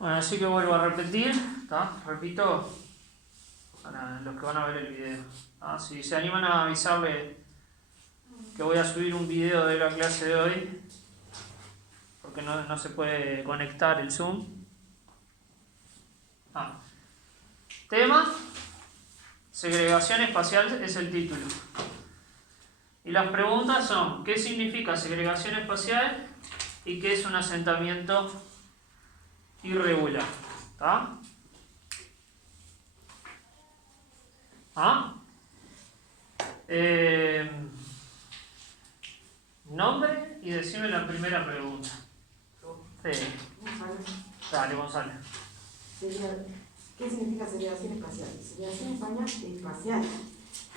Bueno, así que vuelvo a repetir, ¿tá? Repito para los que van a ver el video. Si se animan a avisarle que voy a subir un video de la clase de hoy, porque no se puede conectar el Zoom. Tema, segregación espacial es el título. Y las preguntas son, ¿qué significa segregación espacial y qué es un asentamiento irregular? ¿Está? Nombre y decime la primera pregunta. Sí. Dale, Gonzalo. ¿Qué significa segregación espacial? Segregación espacial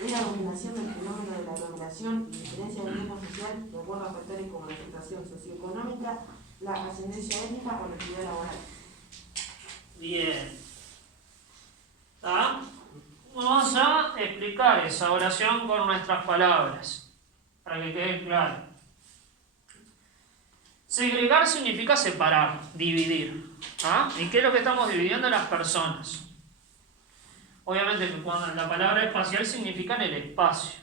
es la dominación del fenómeno de la aglomeración y diferencia de nivel social de acuerdo a factores como la afectación socioeconómica, la ascendencia étnica o la actividad laboral. Bien. Vamos a explicar esa oración con nuestras palabras, para que quede claro. Segregar significa separar, dividir. ¿Y qué es lo que estamos dividiendo? Las personas. Obviamente que cuando la palabra espacial significa en el espacio.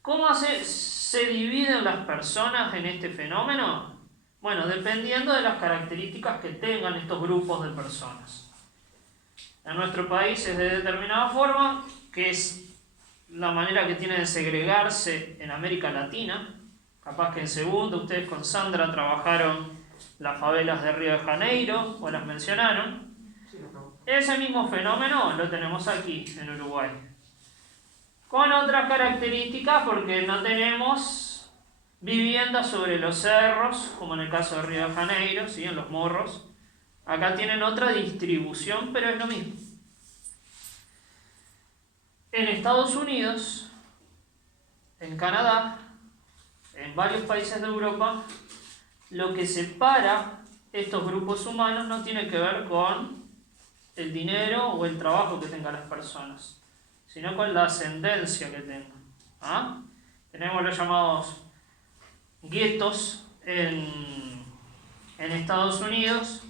¿Cómo se dividen las personas en este fenómeno? Bueno, dependiendo de las características que tengan estos grupos de personas. En nuestro país es de determinada forma, que es la manera que tiene de segregarse en América Latina. Capaz que en segundo ustedes con Sandra trabajaron las favelas de Río de Janeiro, o las mencionaron. Ese mismo fenómeno lo tenemos aquí, en Uruguay. Con otras características, porque no tenemos viviendas sobre los cerros, como en el caso de Río de Janeiro, ¿sí? En los morros. Acá tienen otra distribución, pero es lo mismo. En Estados Unidos, en Canadá, en varios países de Europa, lo que separa estos grupos humanos no tiene que ver con el dinero o el trabajo que tengan las personas, sino con la ascendencia que tengan. Tenemos los llamados guetos en Estados Unidos,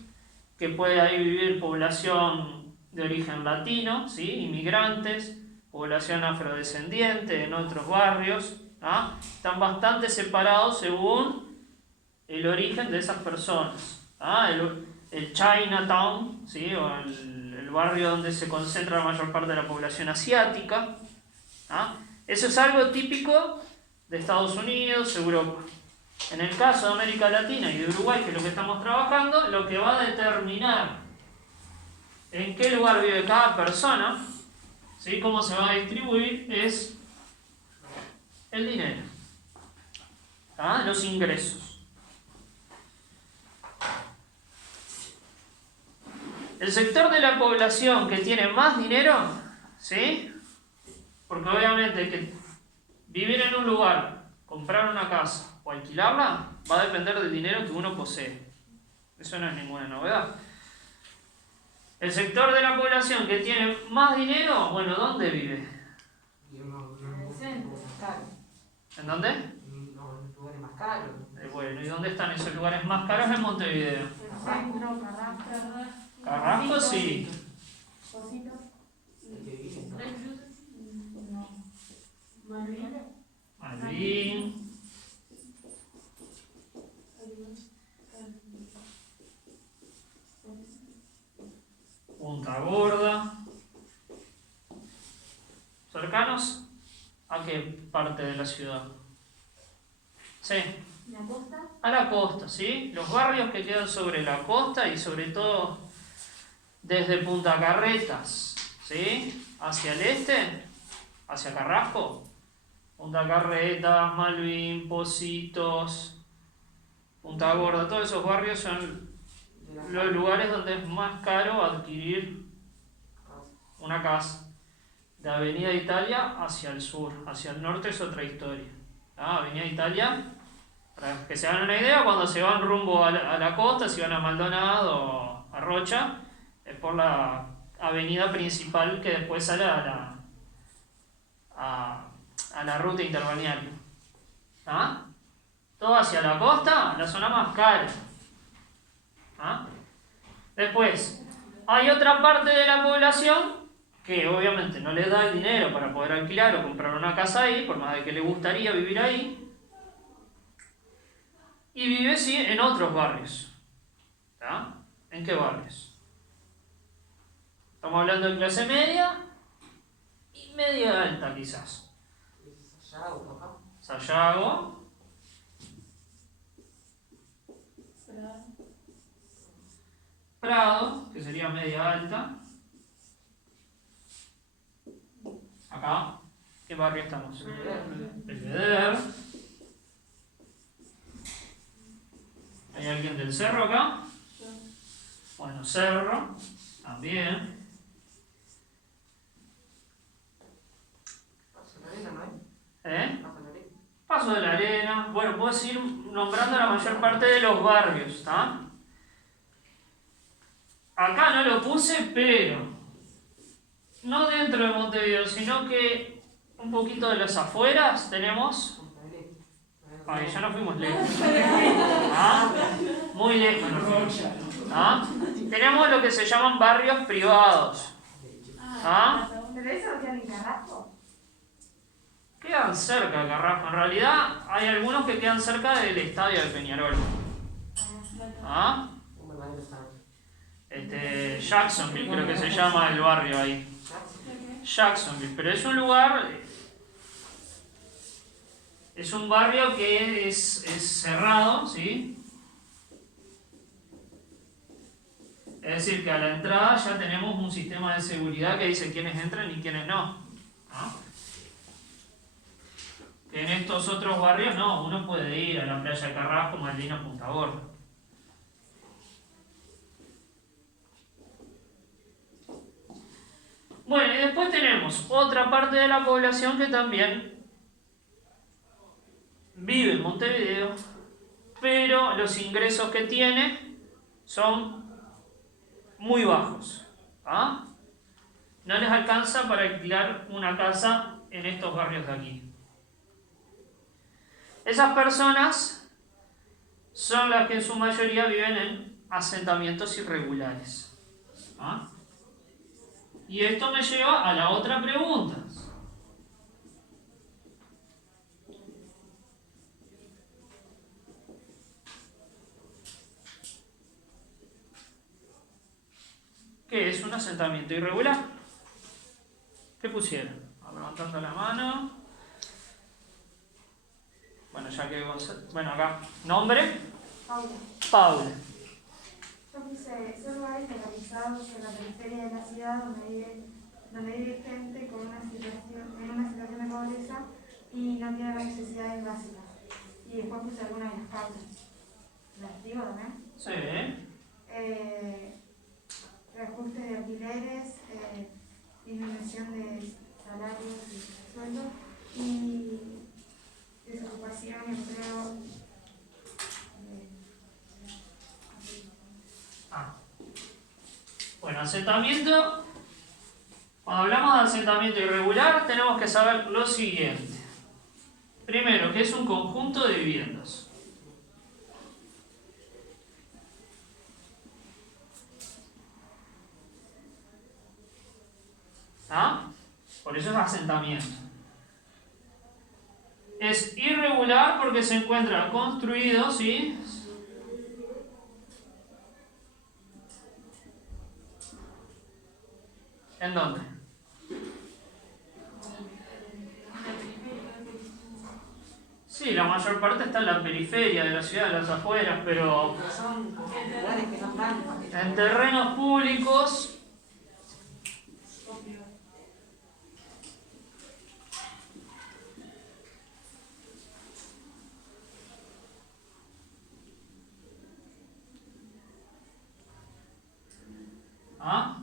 que puede ahí vivir población de origen latino, ¿sí? Inmigrantes, población afrodescendiente en otros barrios. Están bastante separados según el origen de esas personas. El Chinatown, ¿sí? O el barrio donde se concentra la mayor parte de la población asiática. Eso es algo típico de Estados Unidos, Europa. En el caso de América Latina y de Uruguay, que es lo que estamos trabajando, lo que va a determinar en qué lugar vive cada persona, ¿sí? Cómo se va a distribuir, es el dinero, los ingresos. El sector de la población que tiene más dinero, ¿sí? Porque obviamente que vivir en un lugar, comprar una casa o alquilarla, va a depender del dinero que uno posee. Eso no es ninguna novedad. El sector de la población que tiene más dinero, bueno, ¿dónde vive? En el centro, más caro. ¿En dónde? En los lugares más caros. Bueno, ¿y dónde están esos lugares más caros? En Montevideo. El centro, Carrasco. Carrasco, sí. Pocito. No. Malvin. Punta Gorda. ¿Cercanos a qué parte de la ciudad? Sí. ¿La costa? A la costa, ¿sí? Los barrios que quedan sobre la costa y sobre todo desde Punta Carretas, ¿sí? Hacia el este, hacia Carrasco. Punta Carretas, Malvin, Pocitos, Punta Gorda, todos esos barrios son los lugares donde es más caro adquirir una casa. De Avenida Italia hacia el sur, hacia el norte es otra historia. Avenida Italia, para que se hagan una idea, cuando se van rumbo a la costa, si van a Maldonado o a Rocha, es por la avenida principal que después sale a la ruta interbalnearia. Todo hacia la costa, la zona más cara. Después, hay otra parte de la población que obviamente no les da el dinero para poder alquilar o comprar una casa ahí, por más de que le gustaría vivir ahí, y vive sí en otros barrios. ¿Está? ¿En qué barrios? Estamos hablando de clase media y media alta quizás. Sayago, papá. Sayago, Prado, que sería media alta. Acá, ¿qué barrio estamos? Belvedere. ¿Hay alguien del Cerro acá? Bueno, Cerro, también. Paso la arena, ¿no hay? ¿Eh? Paso la arena. Paso de la Arena. Bueno, puedo ir nombrando la mayor parte de los barrios, ¿está? Acá no lo puse, pero no dentro de Montevideo, sino que un poquito de las afueras tenemos. Ay, ya nos fuimos lejos. ¿Ah? Muy lejos nos fuimos. ¿Ah? Tenemos lo que se llaman barrios privados. ¿Ah? ¿Pero eso no queda en Carrasco? Quedan cerca de Carrasco. En realidad hay algunos que quedan cerca del estadio de Peñarol. ¿Ah? Un verdadero sabe. Jacksonville creo que se llama el barrio ahí. Jacksonville, pero es un lugar, es un barrio que es cerrado, ¿sí? Es decir, que a la entrada ya tenemos un sistema de seguridad que dice quiénes entran y quiénes no. ¿No? En estos otros barrios no, uno puede ir a la playa de Carrasco, Malvinas, Punta Gorda. Bueno, y después tenemos otra parte de la población que también vive en Montevideo, pero los ingresos que tiene son muy bajos. ¿Ah? No les alcanza para alquilar una casa en estos barrios de aquí. Esas personas son las que en su mayoría viven en asentamientos irregulares. ¿Ah? Y esto me lleva a la otra pregunta. ¿Qué es un asentamiento irregular? ¿Qué pusieron? Levantando la mano. Bueno, ya que bueno, acá. ¿Nombre? Paula. Paula. Yo puse, son lugares localizados en la periferia de la ciudad donde vive gente con en una situación de pobreza y no tiene las necesidades básicas. Y después puse algunas de las causas. ¿Las digo también? Sí. Reajustes de alquileres, disminución de salarios y sueldos y desocupación, empleo. Bueno, asentamiento. Cuando hablamos de asentamiento irregular, tenemos que saber lo siguiente. Primero, que es un conjunto de viviendas. ¿Ah? Por eso es asentamiento. Es irregular porque se encuentra construido, ¿sí? ¿En dónde? Sí, la mayor parte está en la periferia de la ciudad, de las afueras, pero Son lugares que no están. en terrenos públicos. ¿Ah?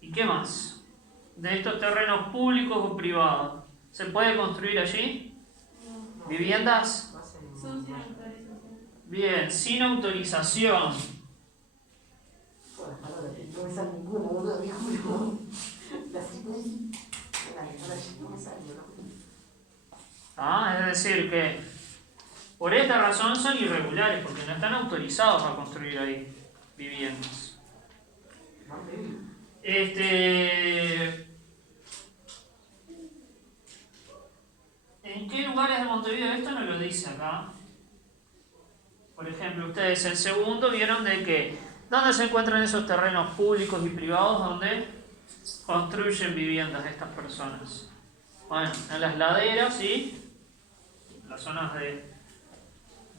¿Y qué más? De estos terrenos públicos o privados, ¿se puede construir allí? ¿Viviendas? Son sin autorización. Bien, sin autorización. Bueno, no me sale ninguna, boludo, te juro. La siguiente. No me sale, ¿no? ¿Ah? Es decir, que Por esta razón son irregulares, porque no están autorizados a construir ahí viviendas. ¿En qué lugares de Montevideo? Esto no lo dice acá. Por ejemplo, ustedes en segundo vieron de que ¿dónde se encuentran esos terrenos públicos y privados donde construyen viviendas estas personas? Bueno, en las laderas y las zonas de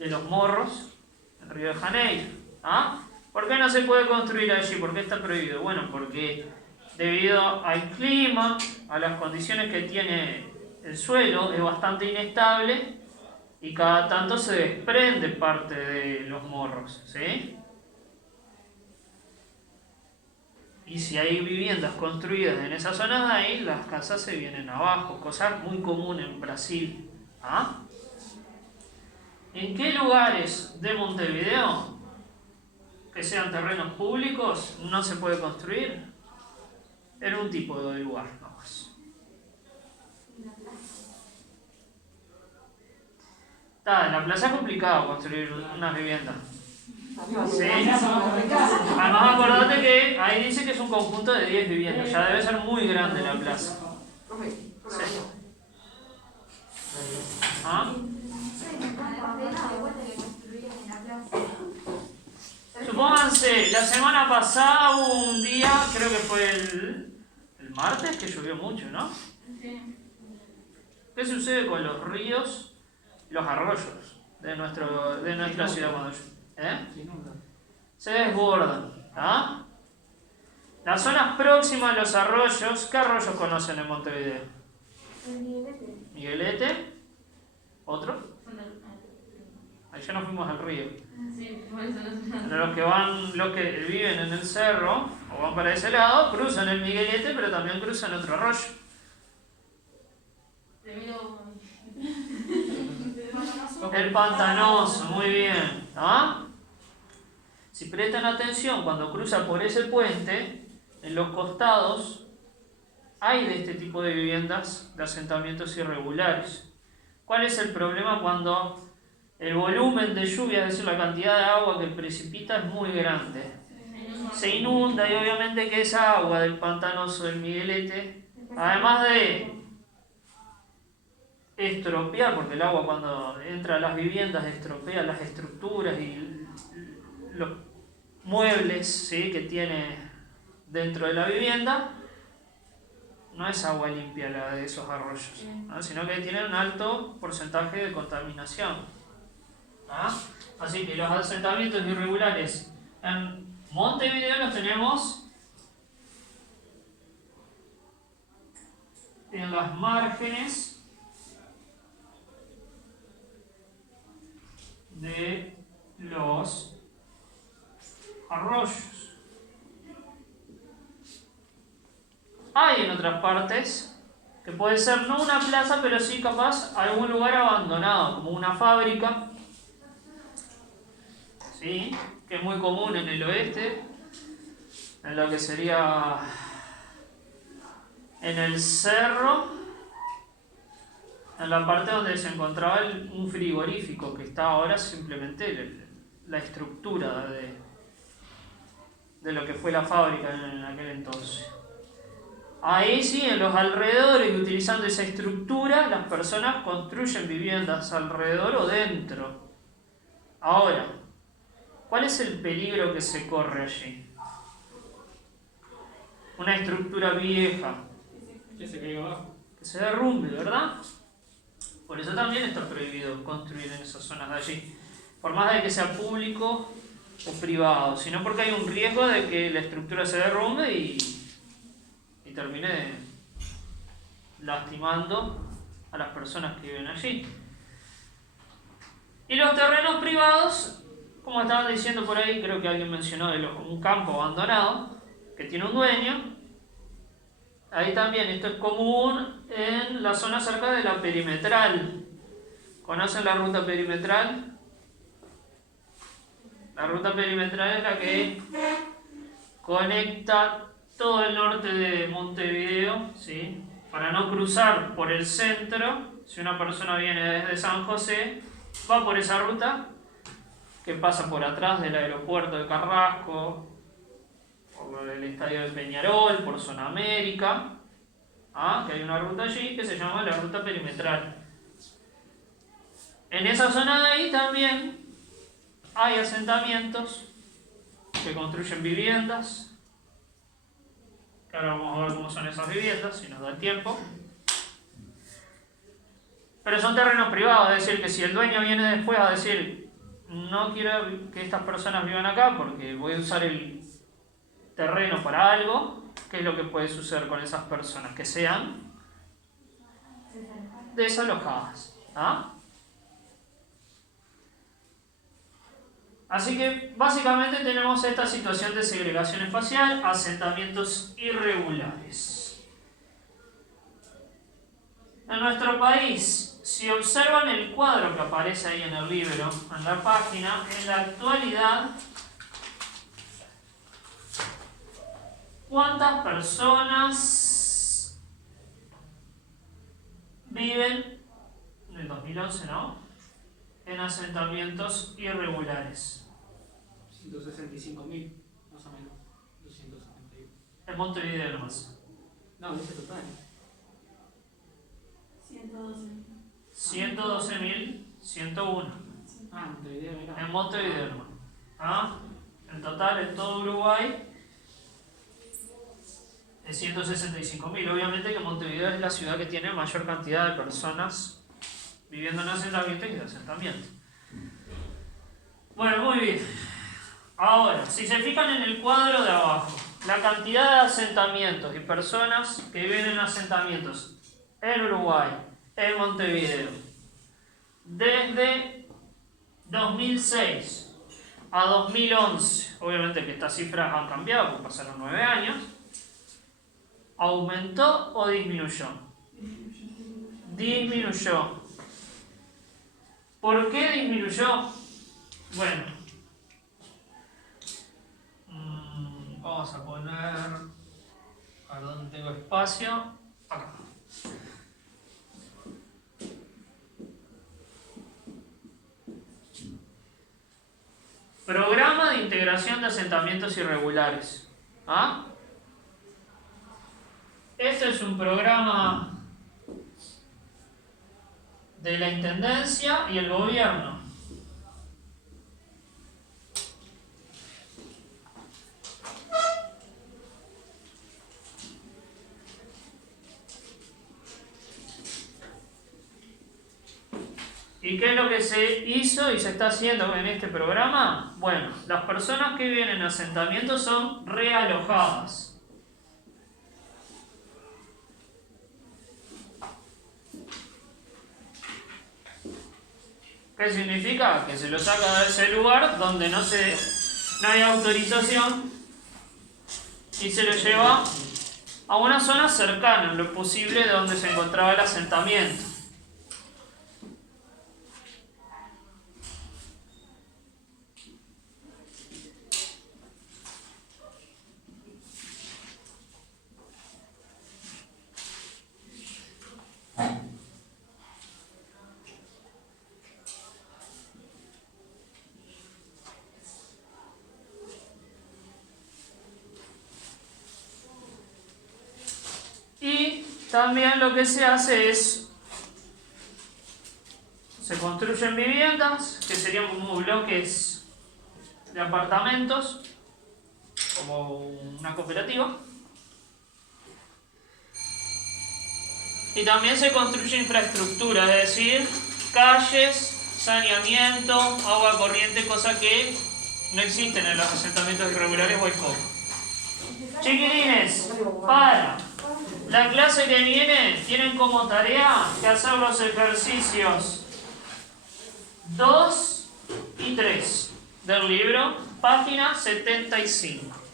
los Morros, en Río de Janeiro. ¿Ah? ¿Por qué no se puede construir allí? ¿Por qué está prohibido? Bueno, porque debido al clima, a las condiciones que tiene el suelo, es bastante inestable y cada tanto se desprende parte de los morros, ¿sí? Y si hay viviendas construidas en esas zonas de ahí, las casas se vienen abajo, cosa muy común en Brasil. ¿Ah? ¿En qué lugares de Montevideo, que sean terrenos públicos, no se puede construir? En un tipo de lugar nomás. En la plaza es complicado construir una vivienda. Sí. Además, acordate que ahí dice que es un conjunto de 10 viviendas. Ya debe ser muy grande la plaza. Sí. ¿Ah? Supónganse, la semana pasada hubo un día, creo que fue el martes, que llovió mucho, ¿no? ¿Qué sucede con los ríos, los arroyos de nuestra ciudad cuando llueve? Se desbordan. ¿Ah? Las zonas próximas a los arroyos, ¿qué arroyos conocen en Montevideo? El Miguelete. Miguelete. ¿Otro? Ahí ya nos fuimos al río. Pero los que viven en el cerro o van para ese lado, cruzan el Miguelete, pero también cruzan otro arroyo. El Pantanoso, muy bien. ¿Ah? Si prestan atención, cuando cruza por ese puente, en los costados hay de este tipo de viviendas de asentamientos irregulares. ¿Cuál es el problema cuando el volumen de lluvia, es decir, la cantidad de agua que precipita, es muy grande? Se inunda y obviamente que esa agua del Pantanoso del Miguelete, además de estropear, porque el agua cuando entra a las viviendas estropea las estructuras y los muebles, ¿sí?, que tiene dentro de la vivienda, no es agua limpia la de esos arroyos, ¿no?, sino que tienen un alto porcentaje de contaminación. ¿Ah? Así que los asentamientos irregulares en Montevideo los tenemos en las márgenes de los arroyos. Hay en otras partes que puede ser no una plaza, pero sí capaz algún lugar abandonado, como una fábrica, ¿sí?, que es muy común en el oeste, en lo que sería en el cerro, en la parte donde se encontraba un frigorífico, que está ahora simplemente la estructura de lo que fue la fábrica en aquel entonces. Ahí sí, en los alrededores, y utilizando esa estructura, las personas construyen viviendas alrededor o dentro. Ahora, ¿cuál es el peligro que se corre allí? Una estructura vieja. Que se caiga abajo. Que se derrumbe, ¿verdad? Por eso también está prohibido construir en esas zonas de allí. Por más de que sea público o privado, sino porque hay un riesgo de que la estructura se derrumbe y termine lastimando a las personas que viven allí. Y los terrenos privados, como estaban diciendo por ahí, creo que alguien mencionó un campo abandonado que tiene un dueño. Ahí también, esto es común en la zona cerca de la perimetral. ¿Conocen la ruta perimetral? La ruta perimetral es la que conecta todo el norte de Montevideo, ¿sí?, para no cruzar por el centro. Si una persona viene desde San José, va por esa ruta que pasa por atrás del aeropuerto de Carrasco, por el estadio de Peñarol, por Zona América, que hay una ruta allí que se llama la ruta perimetral. En esa zona de ahí también hay asentamientos que construyen viviendas, que ahora vamos a ver cómo son esas viviendas, si nos da el tiempo. Pero son terrenos privados, es decir, que si el dueño viene después a decir no quiero que estas personas vivan acá porque voy a usar el terreno para algo, ¿qué es lo que puede suceder con esas personas? Que sean desalojadas. Así que básicamente tenemos esta situación de segregación espacial, asentamientos irregulares. En nuestro país, si observan el cuadro que aparece ahí en el libro, en la página, en la actualidad, ¿cuántas personas viven, en el 2011, ¿no?, en asentamientos irregulares? 165.000, más o menos. 271. En Montevideo nomás. No, dice total. 112.101. Montevideo, mira. En Montevideo nomás. En total, en todo Uruguay, es 165.000. Obviamente que Montevideo es la ciudad que tiene mayor cantidad de personas viviendo en asentamientos y de asentamientos. Bueno, muy bien. Ahora, si se fijan en el cuadro de abajo, la cantidad de asentamientos y personas que viven en asentamientos en Uruguay, en Montevideo, desde 2006 a 2011, obviamente que estas cifras han cambiado porque pasaron 9 años, ¿aumentó o disminuyó? Disminuyó. ¿Por qué disminuyó? Bueno, vamos a poner, a dónde tengo espacio, acá. Programa de integración de asentamientos irregulares. Este es un programa de la Intendencia y el Gobierno. ¿Y qué es lo que se hizo y se está haciendo en este programa? Bueno, las personas que viven en asentamientos son realojadas. ¿Qué significa? Que se lo saca de ese lugar donde no hay autorización y se lo lleva a una zona cercana, en lo posible, de donde se encontraba el asentamiento. También lo que se hace es, se construyen viviendas, que serían como bloques de apartamentos, como una cooperativa. Y también se construye infraestructura, es decir, calles, saneamiento, agua corriente, cosa que no existen en los asentamientos irregulares o hay poco. Chiquilines, para la clase que viene tienen como tarea que hacer los ejercicios 2 y 3 del libro, página 75.